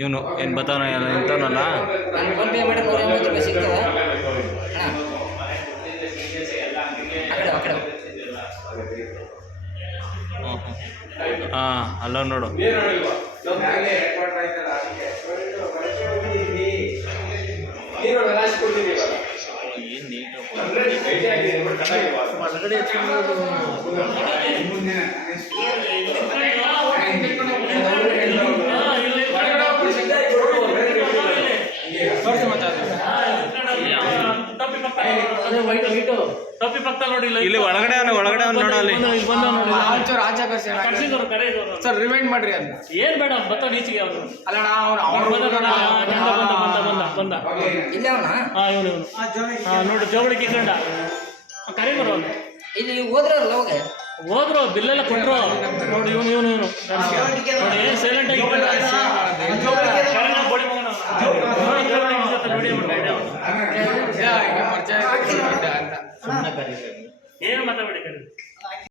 ಇವನು ಏನು ಬರ್ತಾವ ಇಂಥವನಲ್ಲ. ಫೋನ್ ಪೇ ಮಾಡಿ 180 ರೂಪಾಯಿ ಸಿಗ್ತದ ಹಾಂ ಅಲ್ಲ ನೋಡು. ಇಲ್ಲಿ ಒಳಗಡೆ ನೋಡ ಅಲ್ಲಿ ಸರ್ ರಿಮೈಂಡ್ ಮಾಡ್ರಿ ಅದನ್ನ. ಏನ್ ಬೇಡ ಬತ್ತ ಬೀಚಿಗೆ ಅವ್ರು ಅಲ್ಲಣ್ಣ ಬಂದ ಇಲ್ಲ ಅವನ ಇವನು ನೋಡಿ ಜೋಬಳಿಕೆ ಕಂಡ ಕರೆ ಬರೋ ಇಲ್ಲಿ ಹೋದ್ರಲ್ಲ ಅವಾಗ ಹೋದ್ರು ಬಿಲ್ಲೆಲ್ಲ ಕೊಟ್ರು ನೋಡಿ. ಇವನು ನೋಡಿ ಸೈಲೆಂಟ್ ಆಗಿ ಏನು ಮಾತಾಡಿ